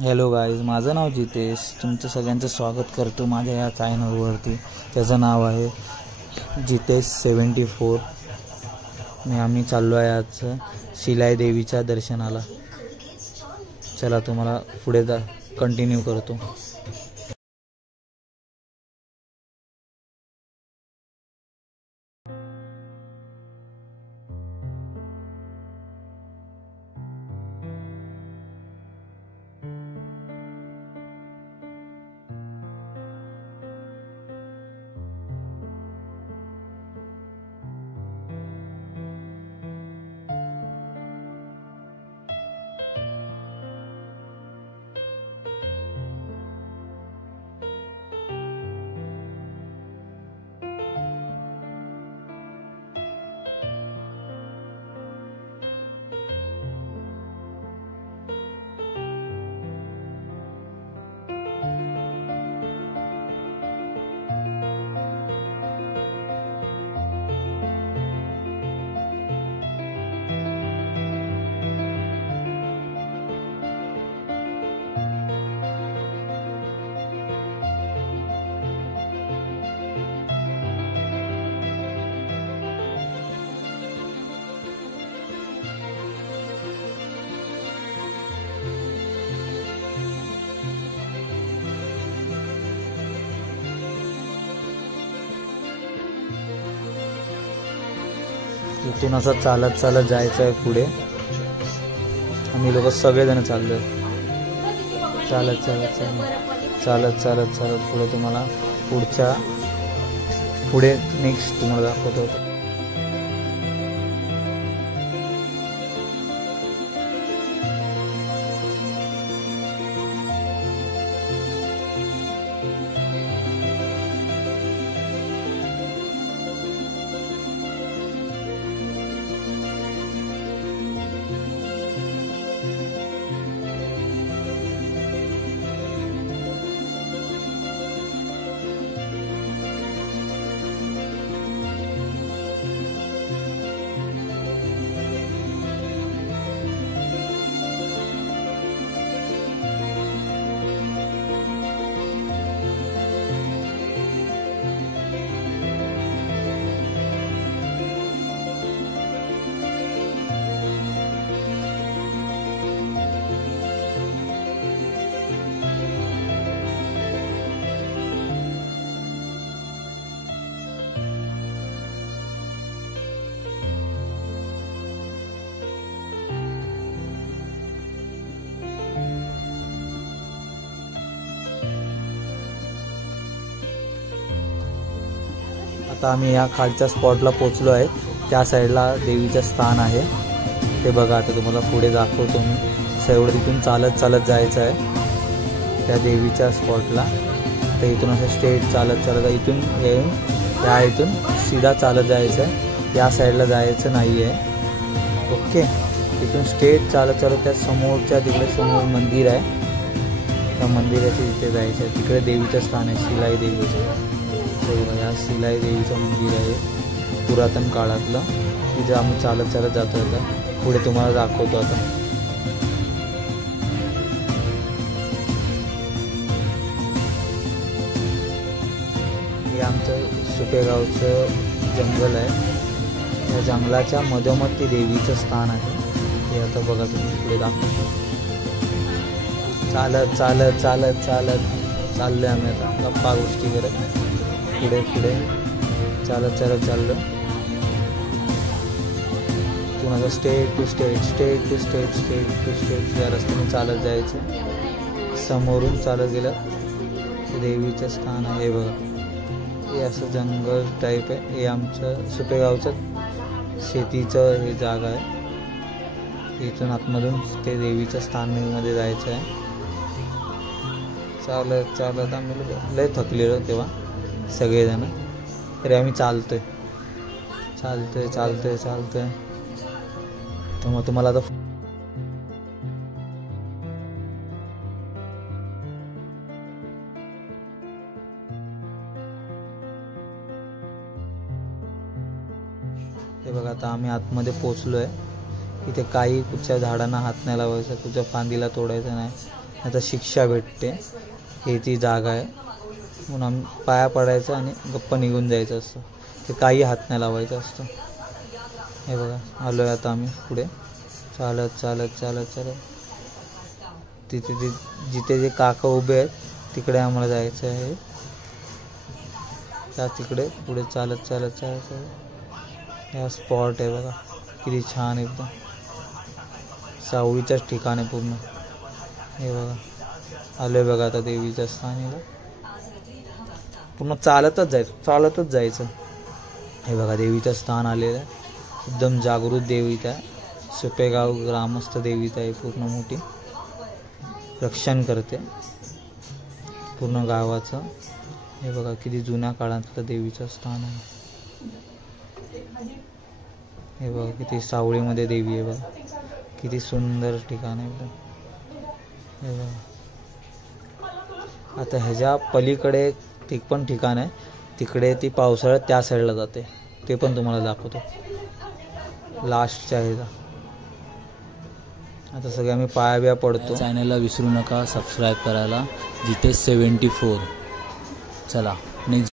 Hello guys, माझं नाव जितेश. तुमचं सगळ्यांचं स्वागत करतो माझ्या या चॅनलवरती. त्याचं नाव आहे जितेश 74. आम्ही चाललो आहे आज शिलाई देवीच्या दर्शनाला. चला तुम्हाला पुढे कंटिन्यू करतो. इथून असं चालत चालत जायचं आहे पुढे. आम्ही लोक सगळेजण चाललो चालत चालत चालत चालत चालत चालत पुढे. तुम्हाला पुढे नेक्स्ट तुम्हाला दाखवतो. आता आम्ही या खालच्या स्पॉटला पोचलो आहे. त्या साईडला देवीचं स्थान आहे. ते बघा, आता तुम्हाला पुढे दाखवतो मी. एवढं तिथून चालत चालत जायचं आहे त्या देवीच्या स्पॉटला. तर इथून असं स्ट्रेट चालत चालत इथून येऊन इथून सीधा चालत जायचं आहे. या साईडला जायचं नाही आहे. ओके, इथून स्ट्रेट चालत चालत त्या समोरच्या तिकडे समोर मंदिर आहे. त्या मंदिराच्या तिथे जायचं आहे. तिकडे देवीचं स्थान आहे, शिलाई देवीचं. या शिलाई देवीचं मंदिर आहे पुरातन काळातलं. तिथे आम्ही चालत चालत जातो. आता पुढे तुम्हाला दाखवतो. आता हे आमचं सुपेगावचं जंगल आहे. या जंगलाच्या मधोमध ते देवीचं स्थान आहे. हे आता बघा तुम्ही पुढे दाखवतो. चालत चालत चालत चालत चाललोय आम्ही आता गप्पा गोष्टी करत. पुढे पुढे चालत चालत चाललो. तुम्हाला state to state state to state state to state या रस्त्याने चालत जायचं. समोरून चालत गेलं ते देवीचं स्थान आहे. हे बघा, हे असं जंगल टाईप आहे. हे आमचं सुपेगावचं शेतीचं हे जागा आहे. इथून आतमधून ते देवीच्या स्थानामध्ये जायचं आहे. चालत चालत आम्ही लय थकलेलो तेव्हा सगळेजण. तरी आम्ही चालतोय. तर मग तुम्हाला आता हे बघा, आता आम्ही आतमध्ये पोचलो आहे. इथे काही कुठच्या झाडांना हात नाही लावायचा, कुठच्या फांदीला तोडायचं नाही. आता शिक्षा भेटते, हे ती जागा आहे. म्हणून आम्ही पाया पडायचं आणि गप्प निघून जायचं असतं. ते काही हात नाही लावायचं असतं. हे बघा आलो आहे आता आम्ही पुढे चालत चालत चालत चालत. तिथे जिथे जे काका उभे आहेत तिकडे आम्हाला जायचं आहे. त्या तिकडे पुढे चालत चालत चालत चालत हा स्पॉट आहे बघा, किती छान एकदम सावळीच्याच ठिकाण आहे पूर्ण. हे बघा आलो आहे बघा आता देवीच्या स्थानीला. पूर्ण चालतच जायचं. हे बघा देवीचं स्थान आलेलं आहे. एकदम जागृत देवीत आहे. सुपेगाव ग्रामस्थ देवीत आहे. पूर्ण मोठी रक्षण करते पूर्ण गावाचं. हे बघा किती जुन्या काळातलं देवीचं स्थान आहे. हे बघा किती सावळीमध्ये देवी आहे बघा, किती सुंदर ठिकाण आहे एकदम. हे बघा आता ह्याच्या पलीकडे ते पण ठिकाण आहे, तिकडे ती पावसाळ्यात त्या साईडला जाते, ते पण तुम्हाला दाखवतो लास्टच्या ह्याचा. आता सगळे आम्ही पाया बिया पडतो. चॅनलला विसरू नका सबस्क्राईब करायला. जिथे 74. चला नेक्स्ट